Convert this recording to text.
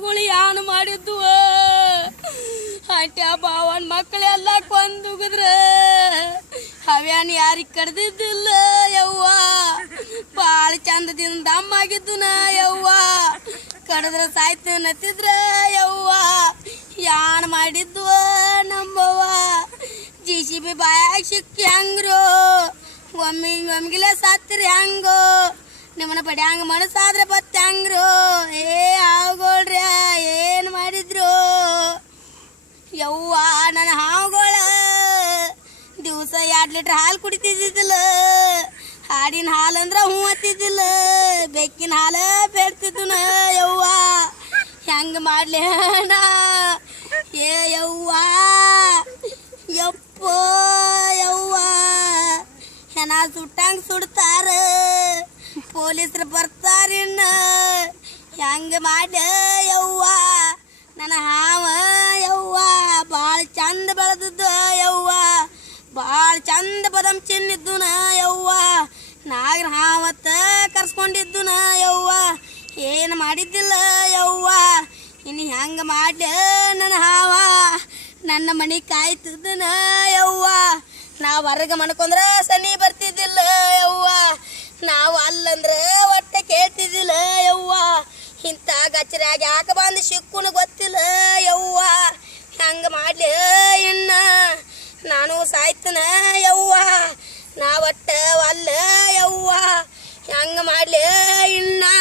ಹಾವುಗಳು ಯಾನ್ ಮಾಡಿದ್ದು? ಆ ಬಾವನ್ ಮಕ್ಕಳೆಲ್ಲ ಕೊಂದುಗಿದ್ರ ಅವ್ಯಾನ್ ಯಾರಿಗೆ ಕಡ್ದಿದ್ದಿಲ್ಲ ಯವ್ವ? ಭಾಳ ಚಂದದಿಂದ ದಮ್ ಆಗಿದ್ದು ನಾ ಯವ್ವ? ಕಡದ್ರ ಸಾಯ್ತು ನತ್ತಿದ್ರ ಯವ್ವ? ಯಾನ್ ಮಾಡಿದ್ದು ನಮ್ಮವ್ವ ಜಿ ಸಿ ಬಿ ಬಾಯಾಗ ಸಿಕ್ಕಿ ಹಂಗ್ರು? ಒಮ್ಮಿ ಒಮ್ಗಿಲ್ಲ ಸತ್ರಿ ಹಂಗೋ? ನಿಮ್ಮನ್ನ ಪಡಿ ಹಂಗ ಮನಸ್ಸಾದ್ರೆ ಬತ್ತ ಹಂಗ್ರು? ಯವ್ವ, ನನ್ನ ಹಾವುಗಳ. ದಿವಸ ಎರಡು ಲೀಟ್ರ್ ಹಾಲು ಕುಡಿತಿದ್ದಿಲ್ಲ ಹಾಡಿನ ಹಾಲು ಅಂದ್ರೆ ಹೂ ಹತ್ತಿದ್ದಿಲ್ಲ. ಬೆಕ್ಕಿನ ಹಾಲು ಬೇಡ್ತಿದ್ದನ ಯವ್ವ. ಹೆಂಗ ಮಾಡಲಿ ಏ ಯವ್ವ. ಯಪ್ಪ ಯವ್ವ. ಹೆಣ ಸುಟ್ಟಂಗ ಸುಡ್ತಾರ. ಪೊಲೀಸರು ಬರ್ತಾರಿನ್ನ. ಹೆಂಗ ಮಾಡ ಯವ್ವ ನನ್ನ ಹಾವ ಯವ್ವ ಭಾಳ ಚಂದ ಬೆಳೆದದ್ದು ಯವ್ವ ಭಾಳ ಚಂದ ಬದಮ್ ಚಿನ್ನಿದ್ದು ನಾ ಯವ್ವ ನಾಗರ ಹಾವತ್ತ ಕರ್ಸ್ಕೊಂಡಿದ್ದು ನಾ ಯವ್ವ ಏನು ಮಾಡಿದ್ದಿಲ್ಲ ಯವ್ವ ಇನ್ನು ಹೆಂಗೆ ಮಾಡ್ಲ ನನ್ನ ಹಾವ. ನನ್ನ ಮನೆ ಕಾಯ್ತದನ ಯವ್ವ ನಾವು ಹೊರಗೆ ಮನ್ಕೊಂಡ್ರೆ ಸನಿ ಬರ್ತಿದ್ದಿಲ್ಲ ಯವ್ವ ನಾವು ಅಲ್ಲಂದ್ರೆ ಒಟ್ಟೆ ಕೇಳ್ತಿದ್ದಿಲ್ಲ ಯವ್ವ ಇಂಥ ಗಚ್ಚರಿಯಾಗಿ ಯಾಕೆ ಬಂದು ಸಿಕ್ಕುನು ಗೊತ್ತಿಲ್ಲ ಯವ್ವ ಹೆಂಗೆ ಮಾಡ್ಲಿ ನಾನು ಸಾಯ್ತನ ಯವ್ವ. ನಾ ಒಟ್ಟ ಅಲ್ಲ ಯವ್ವ. ಹೆಂಗ ಮಾಡ್ಲಿ?